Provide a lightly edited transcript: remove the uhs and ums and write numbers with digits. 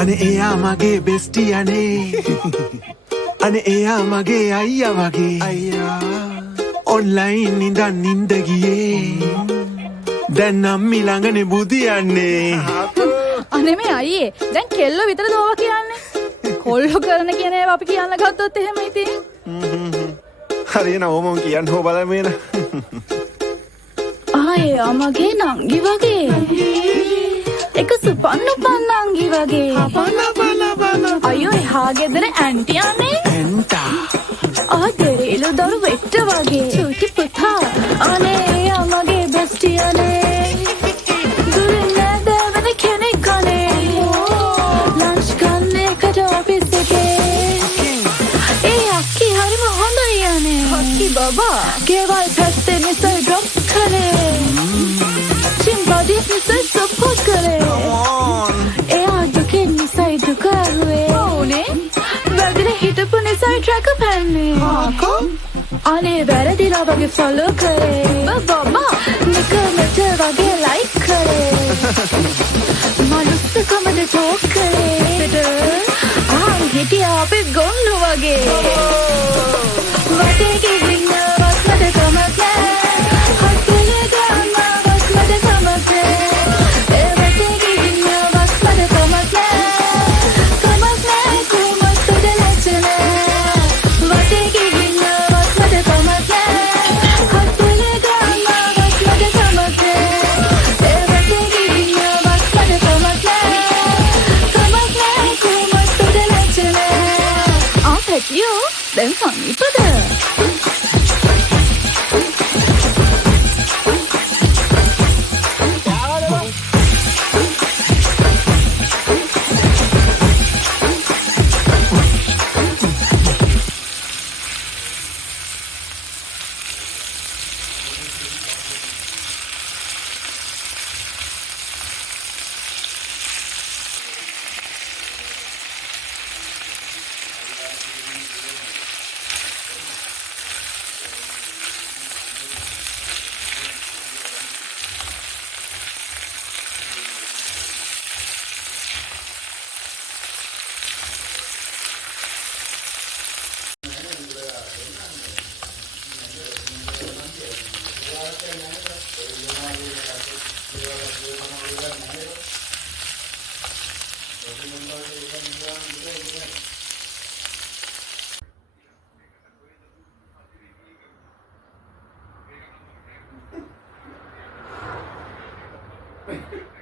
අනේ එයා මගේ බෙස්ටි අනේ අනේ එයා මගේ අයියා වගේ අයියා ඔන්ලයින් ඉඳන් නින්ද ගියේ දැන් අම්මි ළඟනේ බුදියන්නේ අනේ මේ අයියේ දැන් කෙල්ල විතර දෝවා කියන්නේ කොල්ලෝ කරන කියන ඒවා අපි කියන්න ගත්තොත් එහෙම ඉතින් හරියන ඕම කියන්න හො බලමේන ආයේ මගේ නංගි වගේ එක සුපන්න පන්නංගි වගේ අයියෝ එහා ගෙදර ඇන්ටි අනේ ඇන්ටා දෙරේලු දරු වෙට්ට වගේ චුටි පුතා අනේ මගේ බෙස්ටි අනේ දුරින් නෑදෑවෙන කෙනෙක් අනේ ලන්ච් ගන්න එකට ඔෆිස් එකේ ඒ අක්කි හරිම හොඳයි අනේ අක්කි බබා ගෙවල් පැත්තේ නිසා ඩ්‍රොප් කළේ චිම්බඩිස් නිසා සපෝට් කළේ එයා දුකෙන් නිසා දුක ඇහුවේ ඕනේ වැදින හිටපු නිසා ට්‍රැක පැන්නේ අනේ වැරදිලා වගේ ෆොලෝ කරේ බබා නිකමට වගේ ලයික් කරේ මනුස්සකමද ටෝක් කරේ හිටියා අපි ගොන්නු වගේ වටේ ගිහින් වස්මද කමක් නෑ හත්තුලේ ගම්මා වස්මද කමක් නෑ ඒ වටේ ගිහින් වස්මද කමක් නෑ කුමත්තද ලැජ්ජනෑ වටේ ගිහින් වස්මද කමක් නෑ හත්තුලේ ගම්මා වස්මද කමක් නෑ ඒ වටේ ගිහින් වස්මද කමක් නෑ කුමත්තද ලැජ්ජනෑ පැටියෝ දැන් සමීපද Wait.